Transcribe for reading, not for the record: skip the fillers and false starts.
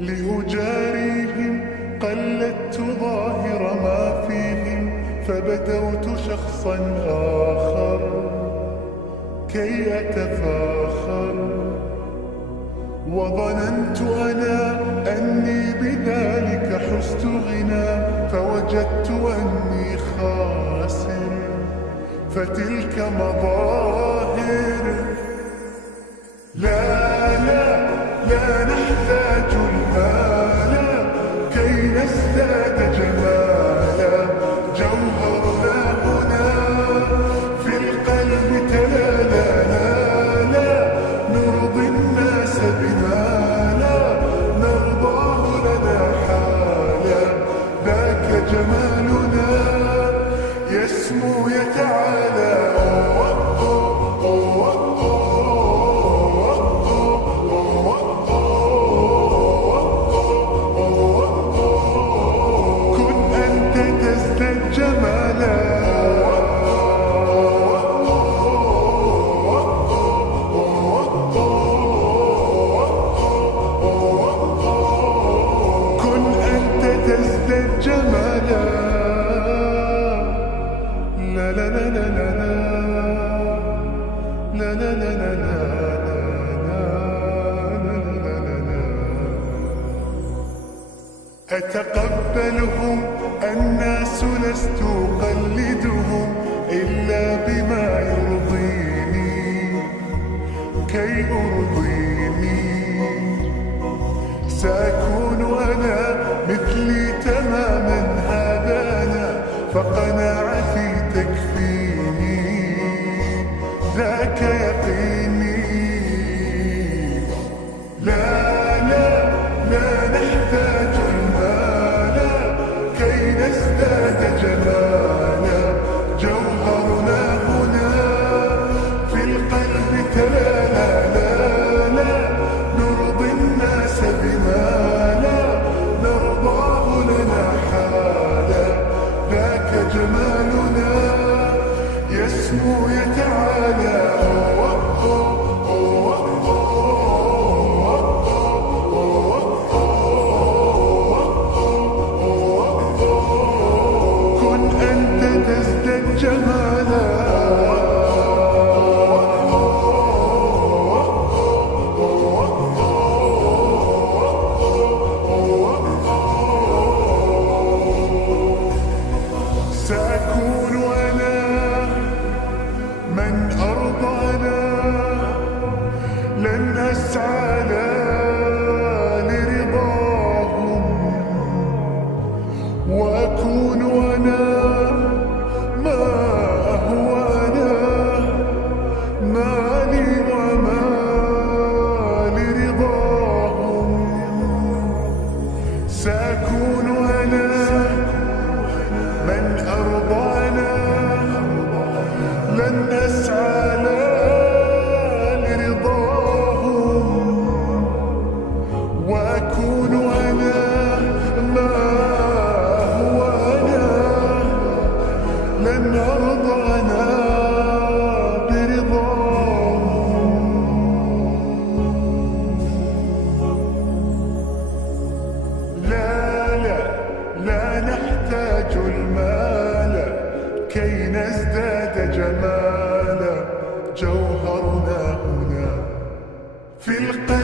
لأجاريهم قلدت ظاهر ما فيهم، فبدوت شخصا آخر كي أتفاخر، وظننت أنا أني بذلك حزت غنى، فوجدت أني خاسر، فتلك مظاهر. لا لا لا نحتاج المال كي نزداد جمالا، جوهرنا هنا في القلب تلالا. لا لا نرضي الناس بما لا نرضاه لنا حالا، ذاك جمالنا يسمو يتعالى. أتقبلهم الناس لست أقلدهم إلا بما يرضيني كي أرضيني، سأكون أنا مثلي تماما هذا أنا، فقناعتي تكفيني ذاك يقيني. لا لا لا نحتاج المال كي نزداد جمالا، جوهرنا هنا في القلب تلالا. لا لا نرضي الناس بما لا نرضاه لنا حالا، ذاك جمالنا يسمو يتعالى. سأكون أنا من أرضانا، لن أسعى لرضاهم، وأكون أنا ما هو أنا، مالي وما لرضاهم. سأكون أنا من أرضانا، لن أسعى لرضاهم، وأكون أنا ما هو أنا، لن أرضى أنا برضاهم. لا لا لا نحتاج المال كي نزداد جمالا، جوهرنا هنا في القلب